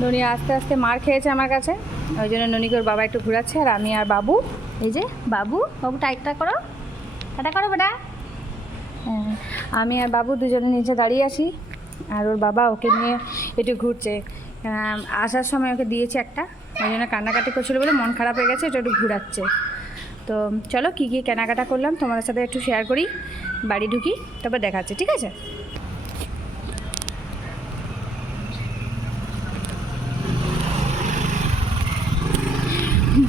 ননি আস্তে আস্তে মার খেয়েছে আমার কাছে। ওই জন্য ননিকে ওর বাবা একটু ঘোরাচ্ছে আর আমি আর বাবু। এই যে, বাবু বাবু টাইটটা করো। টাটা করো বেটা। হ্যাঁ আমি আর বাবু দুজনে নিচে দাঁড়িয়ে আছি। আর ওর বাবা ওকে নিয়ে একটু ঘুরছে। আসার সময় ওকে দিয়েছি একটা। ওই জন্য কান্নাকাটি করছিল বলে মন খারাপ হয়ে গেছে এটা একটু ঘুরাচ্ছে। তো চলো কী কী কেনাকাটা করলাম তোমাদের সাথে একটু শেয়ার করি। বাড়ি ঢুকি, তারপর দেখাচ্ছে, ঠিক আছে?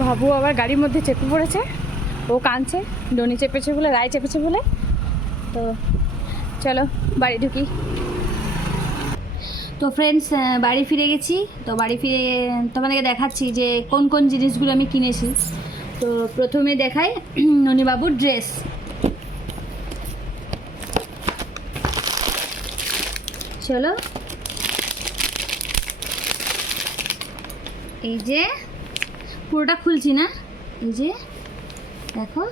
বাবু আবার গাড়ির মধ্যে চেপে পড়েছে। ও কাঁদছে, ডনি চেপেছে বলে, রায় চেপেছে বলে। তো চলো, বাড়ি ঢুকি। তো ফ্রেন্ডস বাড়ি ফিরে গেছি। তো বাড়ি ফিরে, তোমাদেরকে দেখাচ্ছি যে কোন কোন জিনিসগুলো আমি কিনেছি। তো প্রথমে দেখাই ননিবাবুর ড্রেস চলো। এই যে পুরোটা খুলছি না? এই যে, দেখো।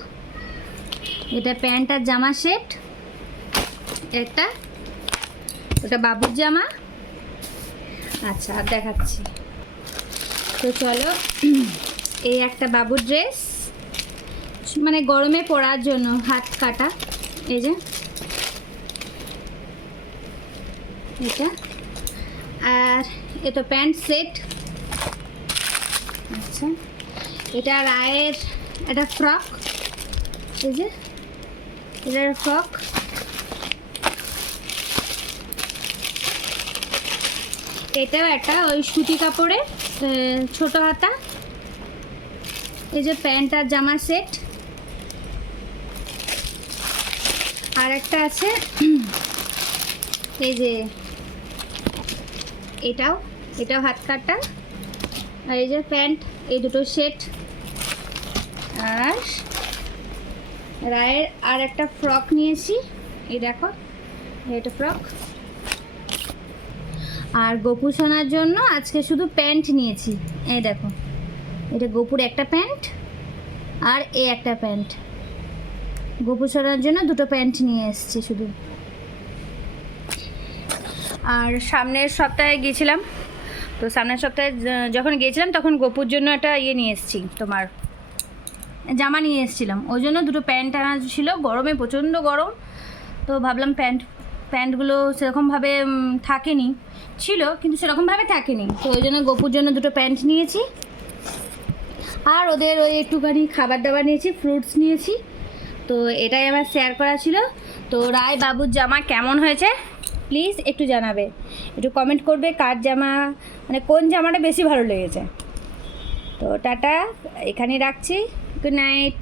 এটা প্যান্ট আর জামা সেট। একটা, ওটা বাবুর জামা। আচ্ছা আর দেখাচ্ছি। তো চলো, এই একটা বাবুর ড্রেস মানে গরমে পরার জন্য হাত কাটা। এই যে। এটা। আর এটা প্যান্ট সেট। আচ্ছা। এটা রায়ের একটা ফ্রক। এই যে, এটার ফ্রক। এটাও একটা ওই সুতি কাপড়ে ছোট হাতা। এই যে প্যান্ট আর জামা সেট। আর একটা আছে, এই যে, এটাও এটাও হাত কাটা। আর এই যে প্যান্ট, এই দুটো সেট। আর রায়ের আর একটা ফ্রক নিয়েছি। এই দেখো এটা ফ্রক। আর গোপু সোনার জন্য আজকে শুধু প্যান্ট নিয়েছি। এই দেখো এটা গোপুর একটা প্যান্ট আর এ একটা প্যান্ট। গোপু সোনার জন্য দুটো প্যান্ট নিয়ে এসেছি শুধু। আর সামনের সপ্তাহে গিয়েছিলাম। তো সামনের সপ্তাহে যখন গিয়েছিলাম তখন গোপুর জন্য একটা ইয়ে নিয়ে এসেছি, তোমার জামা নিয়ে এসেছিলাম। ওই জন্য দুটো প্যান্ট আনা ছিল, গরমে প্রচণ্ড গরম, তো ভাবলাম প্যান্ট, প্যান্টগুলো সেরকমভাবে থাকেনি, ছিল, কিন্তু সেরকমভাবে থাকেনি। তো ওই জন্য গোপুর জন্য দুটো প্যান্ট নিয়েছি, আর ওদের ওই একটুখানি খাবার দাবার নিয়েছি ফ্রুটস নিয়েছি, তো এটাই আমার শেয়ার করা ছিল। তো রায় বাবুর জামা কেমন হয়েছে? প্লিজ একটু জানাবে। একটু কমেন্ট করবে কার জামা মানে কোন জামাটা বেশি ভালো লেগেছে। তো টাটা এখানে রাখছি। Good night